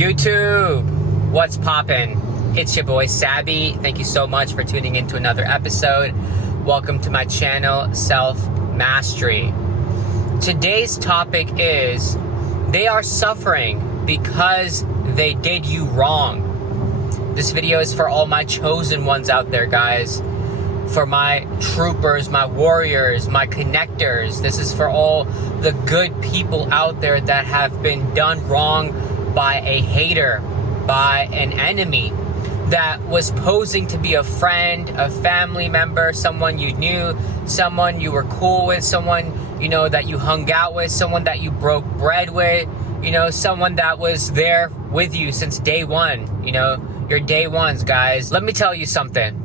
YouTube, what's poppin'? It's your boy Sabby. Thank you so much for tuning in to another episode. Welcome to my channel, Self Mastery. Today's topic is, they are suffering because they did you wrong. This video is for all my chosen ones out there, guys. For my troopers, my warriors, my connectors. This is for all the good people out there that have been done wrong by a hater, by an enemy that was posing to be a friend, a family member, someone you knew, someone you were cool with, someone, that you hung out with, someone that you broke bread with, someone that was there with you since day one, your day ones, guys. Let me tell you something.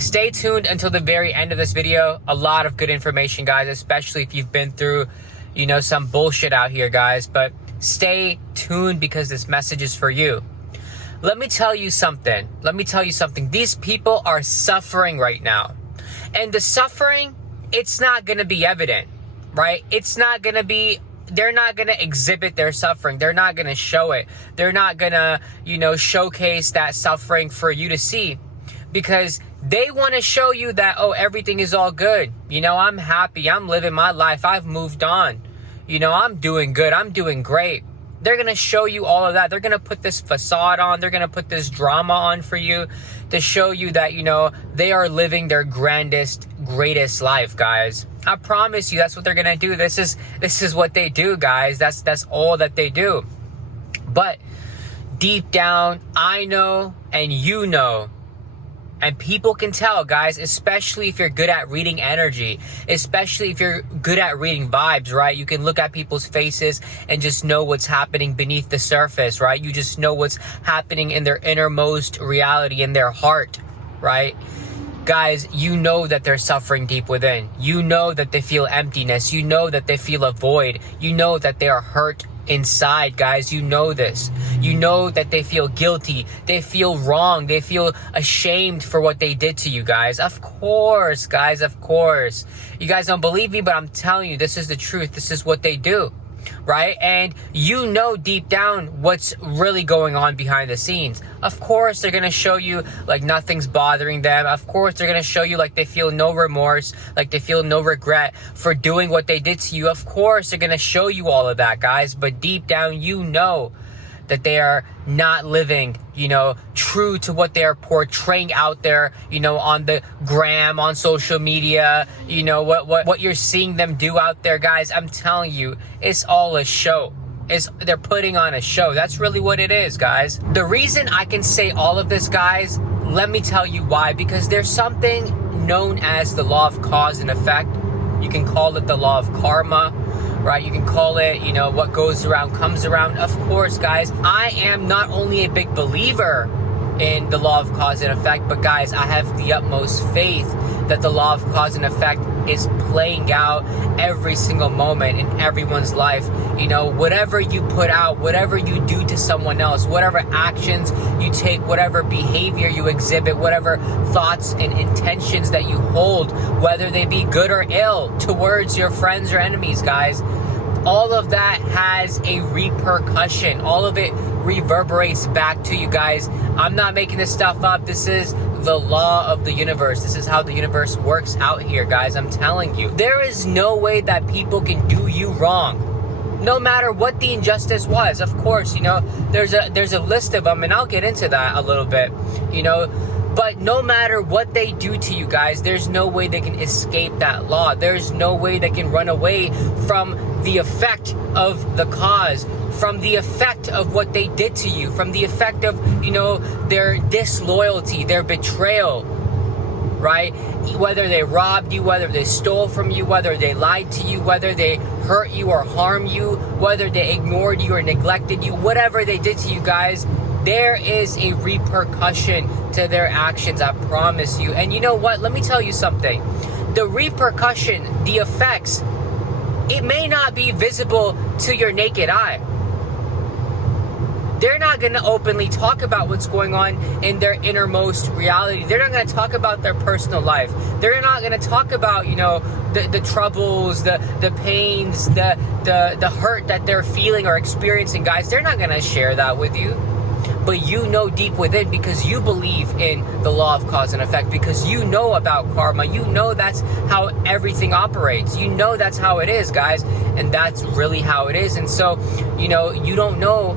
Stay tuned until the very end of this video. A lot of good information, guys, especially if you've been through, some bullshit out here, guys. But stay tuned because this message is for you. Let me tell you something. These people are suffering right now. And the suffering, it's not going to be evident, right? They're not going to exhibit their suffering. They're not going to show it. They're not going to, showcase that suffering for you to see. Because they want to show you that, everything is all good. I'm happy. I'm living my life. I've moved on. I'm doing good. I'm doing great. They're going to show you all of that. They're going to put this facade on. They're going to put this drama on for you to show you that, they are living their grandest, greatest life, guys. I promise you, that's what they're going to do. This is what they do, guys. That's all that they do. But deep down, I know and you know, and people can tell, guys, especially if you're good at reading energy, especially if you're good at reading vibes, right? You can look at people's faces and just know what's happening beneath the surface, right? You just know what's happening in their innermost reality, in their heart, right? Guys, you know that they're suffering deep within. You know that they feel emptiness. You know that they feel a void. You know that they are hurt inside, guys. You know this. You know that they feel guilty. They feel wrong. They feel ashamed for what they did to you, guys. Of course, guys, of course. You guys don't believe me, but I'm telling you, this is the truth. This is what they do, right? And you know deep down what's really going on behind the scenes. Of course, they're going to show you like nothing's bothering them. Of course, they're going to show you like they feel no remorse, like they feel no regret for doing what they did to you. Of course, they're going to show you all of that, guys. But deep down, you know that they are not living, true to what they are portraying out there, on the gram, on social media, what you're seeing them do out there, guys. I'm telling you, it's all a show. They're putting on a show. That's really what it is, guys. The reason I can say all of this, guys, let me tell you why. Because there's something known as the law of cause and effect. You can call it the law of karma, right? You can call it, what goes around comes around. Of course, guys, I am not only a big believer in the law of cause and effect, but guys, I have the utmost faith that the law of cause and effect is playing out every single moment in everyone's life. Whatever you put out, whatever you do to someone else, whatever actions you take, whatever behavior you exhibit, whatever thoughts and intentions that you hold, whether they be good or ill towards your friends or enemies, guys, all of that has a repercussion. All of it reverberates back to you, guys. I'm not making this stuff up. This is the law of the universe. This is how the universe works out here, guys. I'm telling you. There is no way that people can do you wrong, no matter what the injustice was. Of course, there's a list of them, and I'll get into that a little bit, But no matter what they do to you, guys, there's no way they can escape that law. There's no way they can run away from the effect of the cause, from the effect of what they did to you, from the effect of, their disloyalty, their betrayal, right? Whether they robbed you, whether they stole from you, whether they lied to you, whether they hurt you or harmed you, whether they ignored you or neglected you, whatever they did to you, guys, there is a repercussion to their actions, I promise you. And you know what? Let me tell you something. The repercussion, the effects, it may not be visible to your naked eye. They're not not going to openly talk about what's going on in their innermost reality. They're not going to talk about their personal life. They're not going to talk about, the troubles, the pains, the hurt that they're feeling or experiencing, guys. They're not going to share that with you. But you know deep within, because you believe in the law of cause and effect, because you know about karma, you know that's how everything operates. You know that's how it is, guys, and that's really how it is. And so, you don't know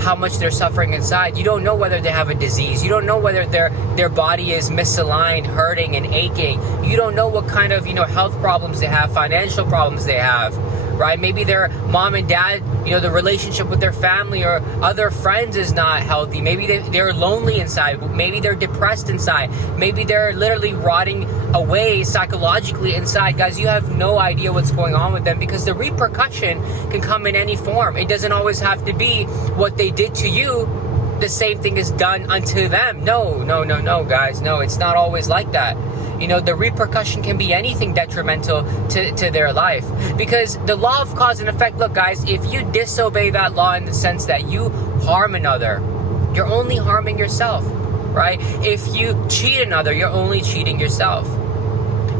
how much they're suffering inside. You don't know whether they have a disease. You don't know whether their body is misaligned, hurting and aching. You don't know what kind of, health problems they have, financial problems they have, right? Maybe their mom and dad, the relationship with their family or other friends is not healthy. Maybe they're lonely inside. Maybe they're depressed inside. Maybe they're literally rotting away psychologically inside. Guys, you have no idea what's going on with them, because the repercussion can come in any form. It doesn't always have to be what they did to you, the same thing is done unto them. No, guys. No, it's not always like that. The repercussion can be anything detrimental to their life. Because the law of cause and effect, look, guys, if you disobey that law in the sense that you harm another, you're only harming yourself, right? If you cheat another, you're only cheating yourself.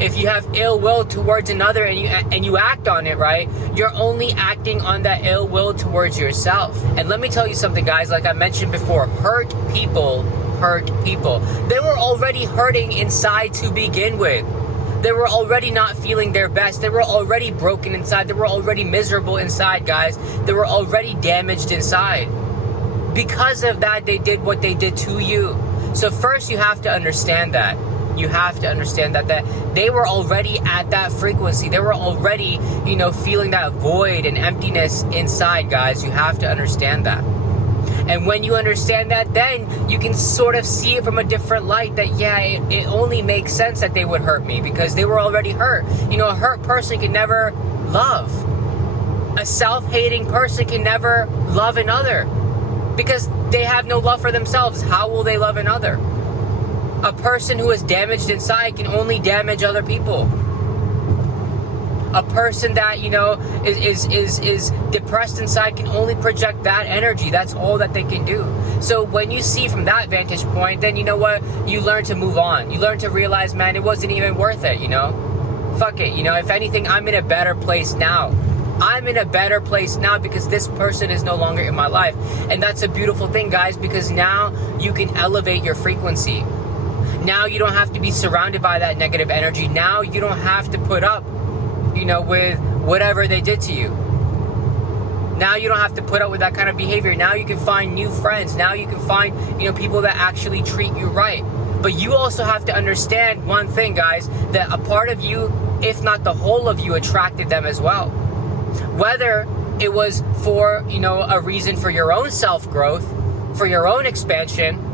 If you have ill will towards another and you act on it, right, you're only acting on that ill will towards yourself. And let me tell you something, guys, like I mentioned before, hurt people. They were already hurting inside to begin with. They were already not feeling their best. They were already broken inside. They were already miserable inside, guys. They were already damaged inside. Because of that, they did what they did to you. So first, you have to understand that. You have to understand that they were already at that frequency. They were already, feeling that void and emptiness inside, guys. You have to understand that. And when you understand that, then you can sort of see it from a different light that, it only makes sense that they would hurt me, because they were already hurt. A hurt person can never love. A self-hating person can never love another, because they have no love for themselves. How will they love another? A person who is damaged inside can only damage other people. A person that, is depressed inside can only project that energy. That's all that they can do. So when you see from that vantage point, then you know what? You learn to move on. You learn to realize, man, it wasn't even worth it, Fuck it, if anything, I'm in a better place now. I'm in a better place now because this person is no longer in my life. And that's a beautiful thing, guys, because now you can elevate your frequency. Now you don't have to be surrounded by that negative energy. Now you don't have to put up, with whatever they did to you. Now you don't have to put up with that kind of behavior. Now you can find new friends. Now you can find, people that actually treat you right. But you also have to understand one thing, guys, that a part of you, if not the whole of you, attracted them as well. Whether it was for, a reason for your own self-growth, for your own expansion,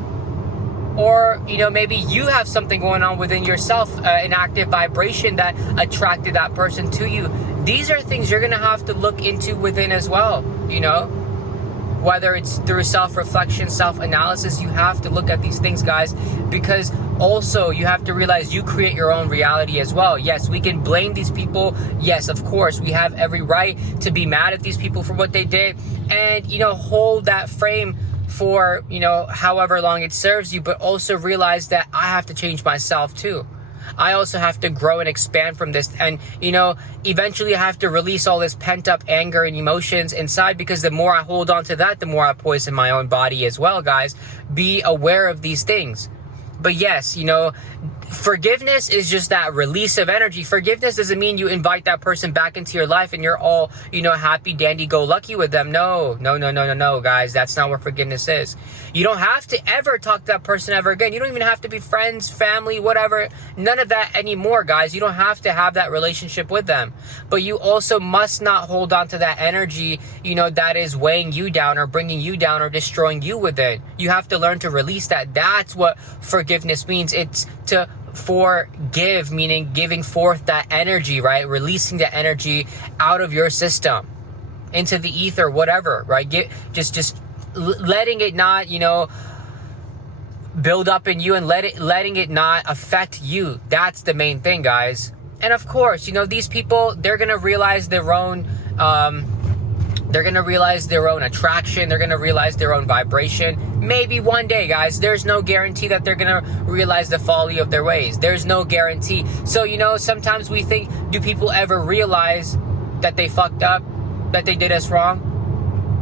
or, maybe you have something going on within yourself, an active vibration that attracted that person to you. These are things you're going to have to look into within as well, Whether it's through self-reflection, self-analysis, you have to look at these things, guys, because also you have to realize you create your own reality as well. Yes, we can blame these people. Yes, of course, we have every right to be mad at these people for what they did and, hold that frame for, however long it serves you, but also realize that I have to change myself too. I also have to grow and expand from this. And, eventually I have to release all this pent up anger and emotions inside, because the more I hold on to that, the more I poison my own body as well, guys. Be aware of these things. But yes, forgiveness is just that release of energy. Forgiveness doesn't mean you invite that person back into your life and you're all, happy, dandy, go lucky with them. No, guys. That's not what forgiveness is. You don't have to ever talk to that person ever again. You don't even have to be friends, family, whatever. None of that anymore, guys. You don't have to have that relationship with them. But you also must not hold on to that energy, that is weighing you down or bringing you down or destroying you with it. You have to learn to release that. That's what forgiveness means. It's to forgive, meaning giving forth that energy, right? Releasing the energy out of your system into the ether, whatever, right? Just letting it not, build up in you and letting it not affect you. That's the main thing, guys. And of course, these people, they're going to realize their own They're going to realize their own attraction. They're going to realize their own vibration. Maybe one day, guys. There's no guarantee that they're going to realize the folly of their ways. There's no guarantee. So, sometimes we think, do people ever realize that they fucked up, that they did us wrong?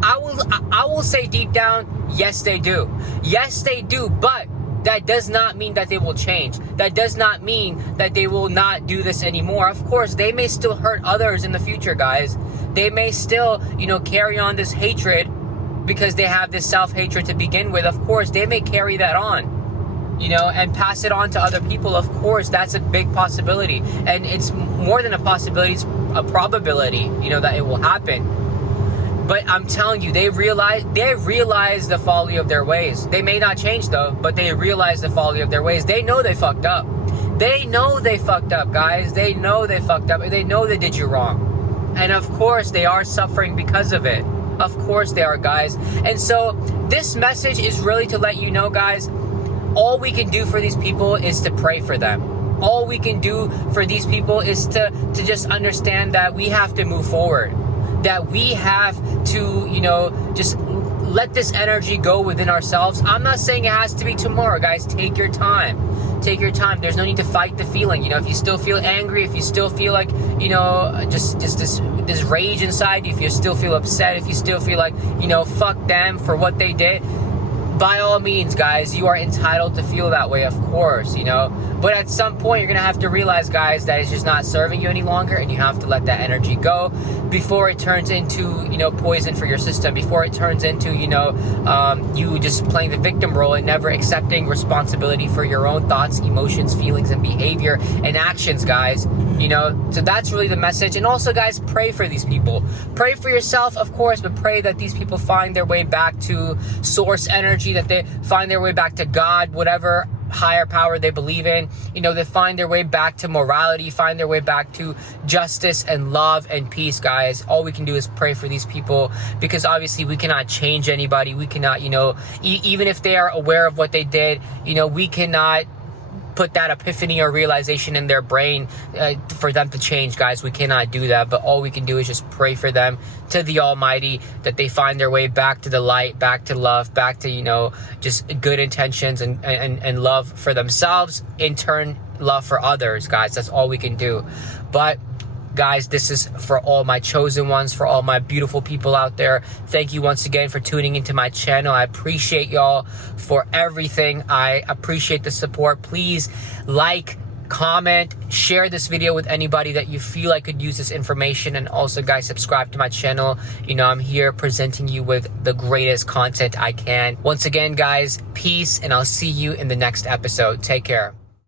I will say deep down, yes, they do. Yes, they do. But that does not mean that they will change. That does not mean that they will not do this anymore. Of course, they may still hurt others in the future, guys. They may still, carry on this hatred because they have this self-hatred to begin with. Of course, they may carry that on, and pass it on to other people. Of course, that's a big possibility. And it's more than a possibility, it's a probability, that it will happen. But I'm telling you, they realize the folly of their ways. They may not change though, but they realize the folly of their ways. They know they fucked up. They know they fucked up, guys. They know they fucked up. They know they did you wrong. And of course, they are suffering because of it. Of course they are, guys. And so this message is really to let you know, guys, all we can do for these people is to pray for them. All we can do for these people is to just understand that we have to move forward. That we have to, just let this energy go within ourselves. I'm not saying it has to be tomorrow, guys. Take your time. Take your time. There's no need to fight the feeling. If you still feel angry, if you still feel like, just this rage inside you, if you still feel upset, if you still feel like, fuck them for what they did, by all means, guys, you are entitled to feel that way, of course, But at some point, you're going to have to realize, guys, that it's just not serving you any longer, and you have to let that energy go before it turns into, poison for your system, before it turns into, you just playing the victim role and never accepting responsibility for your own thoughts, emotions, feelings, and behavior and actions, guys. So that's really the message. And also, guys, pray for these people. Pray for yourself, of course, but pray that these people find their way back to source energy, that they find their way back to God, whatever higher power they believe in. They find their way back to morality, find their way back to justice and love and peace, guys. All we can do is pray for these people, because obviously we cannot change anybody. We cannot, even if they are aware of what they did, we cannot put that epiphany or realization in their brain for them to change, guys. We cannot do that, but all we can do is just pray for them to the Almighty, that they find their way back to the light, back to love, back to, just good intentions and love for themselves, in turn love for others, guys. That's all we can do. But guys, this is for all my chosen ones, for all my beautiful people out there. Thank you once again for tuning into my channel. I appreciate y'all for everything. I appreciate the support. Please like, comment, share this video with anybody that you feel like could use this information. And also, guys, subscribe to my channel. I'm here presenting you with the greatest content I can. Once again, guys, peace, and I'll see you in the next episode. Take care.